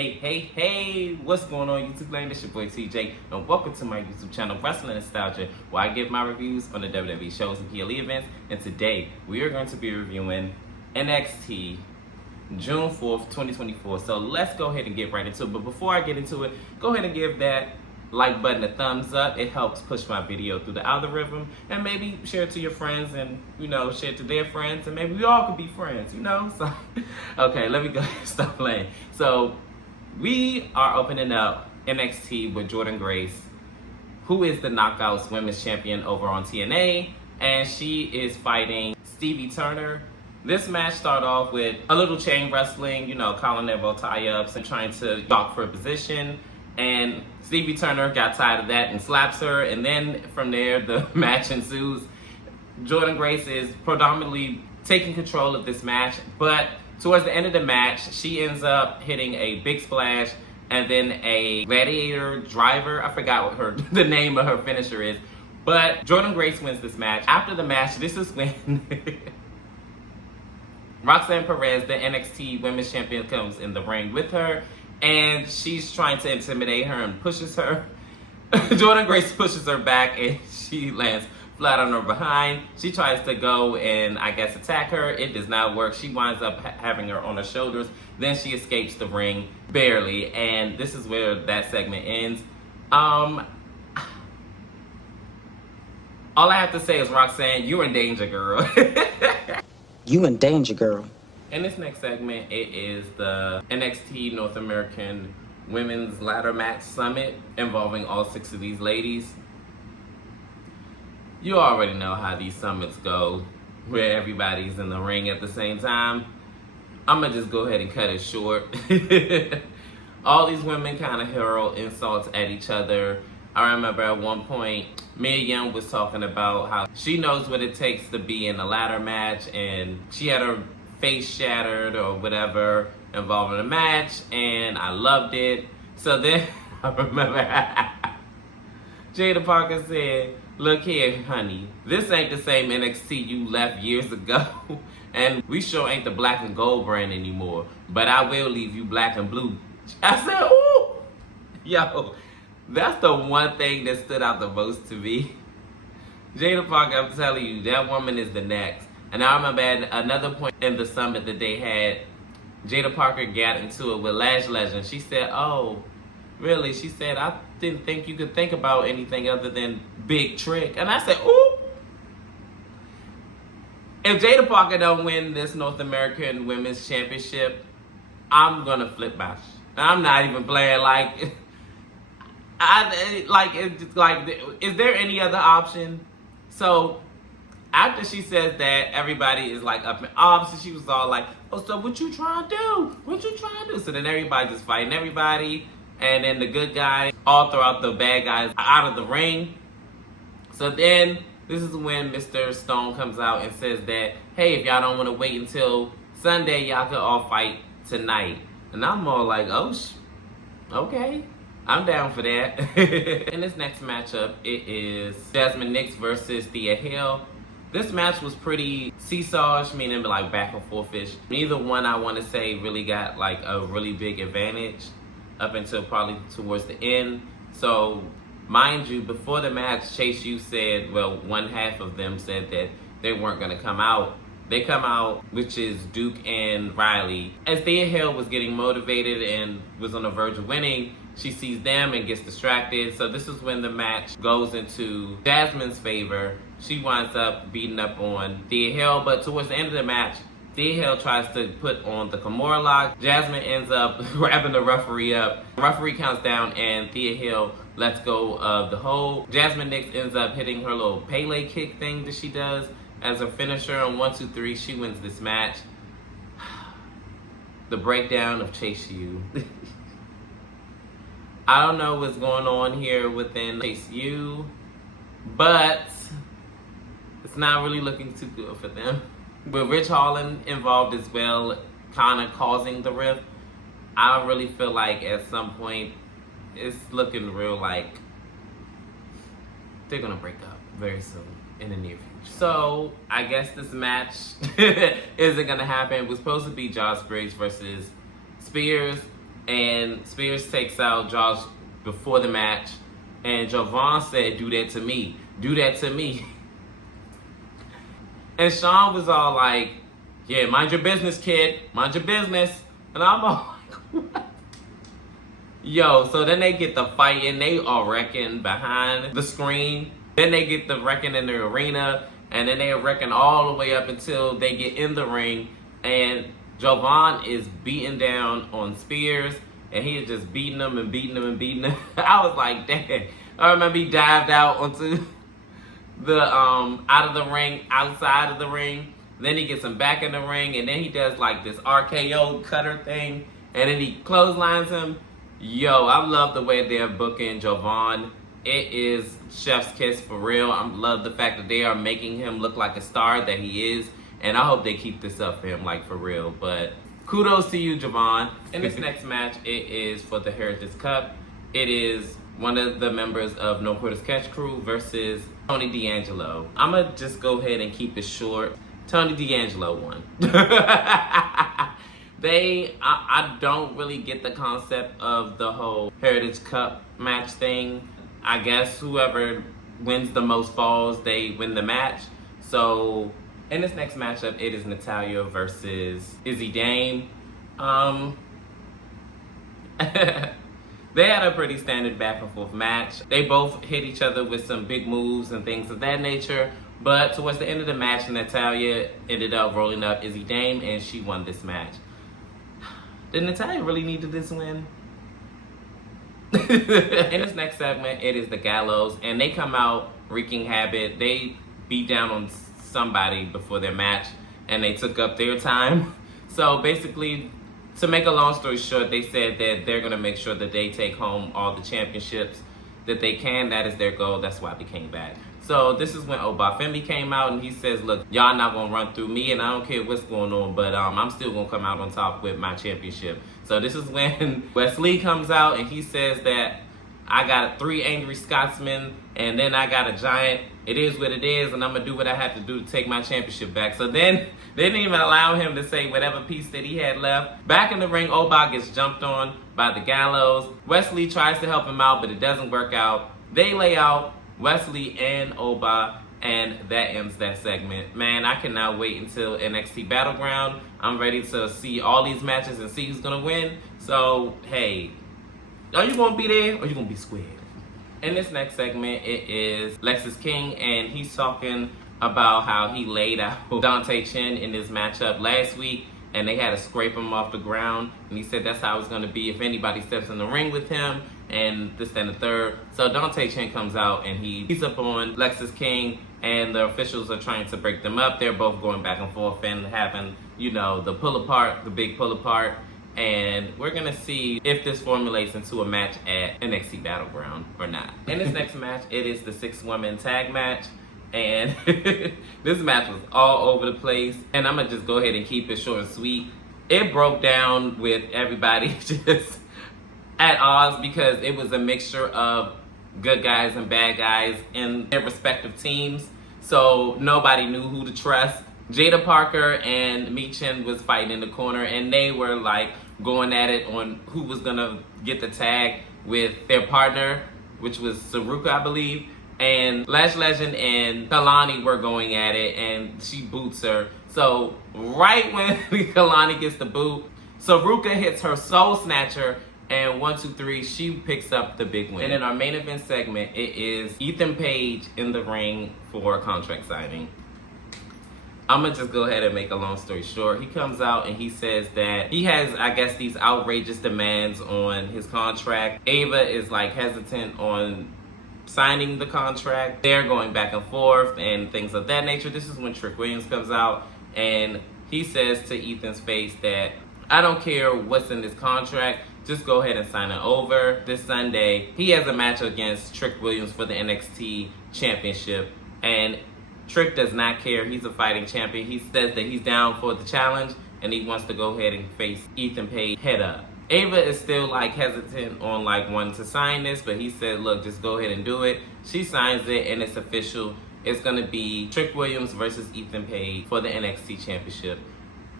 Hey, what's going on YouTube land? It's your boy TJ, and welcome to my YouTube channel, Wrestling Nostalgia, where I give my reviews on the WWE shows and PLE events. And today, we are going to be reviewing NXT June 4th, 2024. So let's go ahead and get right into it. But before I get into it, go ahead and give that like button a thumbs up. It helps push my video through the algorithm, and maybe share it to your friends, and share it to their friends, and maybe we all could be friends, so okay, let me go ahead and stop playing. So we are opening up NXT with Jordynne Grace, who is the Knockouts Women's Champion over on TNA, and she is fighting Stevie Turner. This match started off with a little chain wrestling, collar elbow tie-ups and trying to jock for a position. And Stevie Turner got tired of that and slaps her. And then from there, the match ensues. Jordynne Grace is predominantly taking control of this match. But towards the end of the match, she ends up hitting a big splash and then a gladiator driver. I forgot what the name of her finisher is. But Jordynne Grace wins this match. After the match, this is when Roxanne Perez, the NXT Women's Champion, comes in the ring with her. And she's trying to intimidate her and pushes her. Jordynne Grace pushes her back and she lands flat on her behind. She tries to go and attack her. It does not work. She winds up having her on her shoulders. Then she escapes the ring barely. And this is where that segment ends. All I have to say is, Roxanne, you're in danger, girl. You in danger, girl. In this next segment, it is the NXT North American Women's Ladder Match Summit involving all 6 of these ladies. You already know how these summits go, where everybody's in the ring at the same time. I'm gonna just go ahead and cut it short. All these women kind of hurl insults at each other. I remember at one point, Mia Yim was talking about how she knows what it takes to be in a ladder match, and she had her face shattered or whatever involving a match, and I loved it. So then I remember Jada Parker said, "Look here, honey, this ain't the same NXT you left years ago, and we sure ain't the black and gold brand anymore, but I will leave you black and blue." I said, ooh, yo, that's the one thing that stood out the most to me. Jada Parker, I'm telling you, that woman is the next. And I remember at another point in the summit that they had, Jada Parker got into it with Lash Legend. She said, "Oh, really?" She said, "I didn't think you could think about anything other than Big Trick." And I said, ooh. If Jada Parker don't win this North American Women's Championship, I'm gonna flip my shit. I'm not even playing is there any other option? So after she says that, everybody is up in arms, and she was all like, "Oh, so what you trying to do? What you trying to do?" So then everybody just fighting everybody, and then the good guys all throw out the bad guys out of the ring. So then this is when Mr. Stone comes out and says that, "Hey, if y'all don't want to wait until Sunday, y'all can all fight tonight." And I'm all like, "Oh, okay. I'm down for that." In this next matchup, it is Jasmine Nix versus Thea Hill. This match was pretty seesawish, meaning back and forth-ish. Neither one, I want to say, really got a really big advantage up until probably towards the end. So, mind you, before the match, Chase U said, well, one half of them said that they weren't going to come out. They come out, which is Duke and Riley. As Thea Hill was getting motivated and was on the verge of winning, she sees them and gets distracted. So this is when the match goes into Jasmine's favor. She winds up beating up on Thea Hill, but towards the end of the match, Thea Hill tries to put on the Kimura lock. Jasmine ends up grabbing the referee up. The referee counts down and Thea Hill lets go of the hold. Jasmine Nix ends up hitting her little Pele kick thing that she does as a finisher on 1, 2, 3. She wins this match. The breakdown of Chase U. I don't know what's going on here within Chase U, but it's not really looking too good for them. With Rich Holland involved as well, kind of causing the rift, I really feel like at some point it's looking real like they're gonna break up very soon in the near future. So I guess this match isn't gonna happen. It was supposed to be Josh Briggs versus Spears. And Spears takes out Josh before the match. And Jovan said, "Do that to me. Do that to me." And Sean was all like, "Yeah, mind your business, kid. Mind your business." And I'm all like, what? Yo, so then they get the fight and they are wrecking behind the screen. Then they get the wrecking in the arena. And then they are wrecking all the way up until they get in the ring. And Jovan is beating down on Spears. And he is just beating him and beating him and beating him. I was like, dang. I remember he dived out onto the out of the ring, outside of the ring. Then he gets him back in the ring, and then he does like this RKO cutter thing, and then he clotheslines him. Yo, I love the way they're booking Jovan. It is chef's kiss for real. I love the fact that they are making him look like a star that he is, and I hope they keep this up for him, like for real. But kudos to you, Jovan. In this next match, it is for the Heritage Cup. It is one of the members of No Quitters Catch Crew versus Tony D'Angelo. I'm going to just go ahead and keep it short. Tony D'Angelo won. I don't really get the concept of the whole Heritage Cup match thing. I guess whoever wins the most falls, they win the match. So in this next matchup, it is Natalya versus Izzy Dame. They had a pretty standard back and forth match. They both hit each other with some big moves and things of that nature. But towards the end of the match, Natalya ended up rolling up Izzy Dame and she won this match. Did Natalya really need this win? In this next segment, it is the Gallows, and they come out wreaking havoc. They beat down on somebody before their match, and they took up their time. So basically, to make a long story short, they said that they're going to make sure that they take home all the championships that they can. That is their goal. That's why they came back. So this is when Obafemi came out and he says, look, y'all not going to run through me and I don't care what's going on, but I'm still going to come out on top with my championship. So this is when Wesley comes out and he says that I got 3 angry Scotsmen and then I got a giant. It is what it is, and I'm going to do what I have to do to take my championship back. So then they didn't even allow him to say whatever piece that he had left. Back in the ring, Oba gets jumped on by the Gallows. Wesley tries to help him out, but it doesn't work out. They lay out Wesley and Oba, and that ends that segment. Man, I cannot wait until NXT Battleground. I'm ready to see all these matches and see who's going to win. So, hey, are you going to be there or are you going to be squared? In this next segment, it is Lexis King, and he's talking about how he laid out Dante Chen in this matchup last week, and they had to scrape him off the ground. And he said that's how it's going to be if anybody steps in the ring with him, and this, and the third. So Dante Chen comes out, and he's up on Lexis King, and the officials are trying to break them up. They're both going back and forth and having, you know, the pull apart, the big pull apart. And we're going to see if this formulates into a match at NXT Battleground or not. In this next match, it is the 6-woman tag match. And this match was all over the place. And I'm going to just go ahead and keep it short and sweet. It broke down with everybody just at odds because it was a mixture of good guys and bad guys in their respective teams. So nobody knew who to trust. Jada Parker and Michin was fighting in the corner, and they were like going at it on who was gonna get the tag with their partner, which was Saruka, I believe. And Lash Legend and Kalani were going at it, and she boots her. So right when Kalani gets the boot, Saruka hits her Soul Snatcher, and 1, 2, 3, she picks up the big win. And in our main event segment, it is Ethan Page in the ring for a contract signing. I'm going to just go ahead and make a long story short. He comes out and he says that he has, I guess, these outrageous demands on his contract. Ava is like hesitant on signing the contract. They're going back and forth and things of that nature. This is when Trick Williams comes out and he says to Ethan's face that I don't care what's in this contract, just go ahead and sign it over. This Sunday, he has a match against Trick Williams for the NXT Championship, and Trick does not care. He's a fighting champion. He says that he's down for the challenge, and he wants to go ahead and face Ethan Page head up. Ava is still like hesitant on like wanting to sign this, but he said, look, just go ahead and do it. She signs it, and it's official. It's going to be Trick Williams versus Ethan Page for the NXT Championship.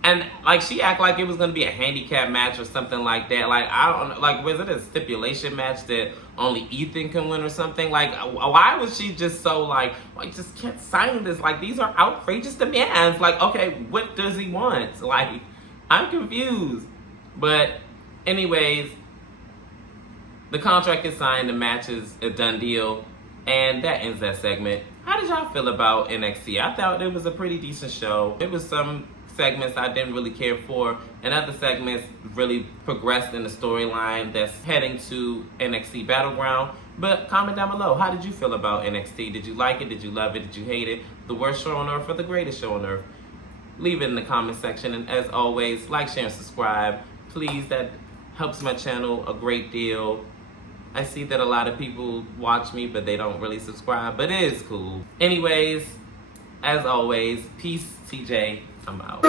And like she act like it was gonna be a handicap match or something like that. Like I don't know, like was it a stipulation match that only Ethan can win or something? Like why was she just so like just can't sign this? Like these are outrageous demands. Like okay, what does he want? Like I'm confused. But anyways, the contract is signed. The match is a done deal, and that ends that segment. How did y'all feel about NXT? I thought it was a pretty decent show. It was some segments I didn't really care for, and other segments really progressed in the storyline that's heading to NXT Battleground. But comment down below, how did you feel about NXT? Did you like it? Did you love it? Did you hate it? The worst show on earth or the greatest show on earth? Leave it in the comment section, and as always, like, share, and subscribe. Please, that helps my channel a great deal. I see that a lot of people watch me, but they don't really subscribe, but it is cool. Anyways, as always, peace, TJ. I'm out.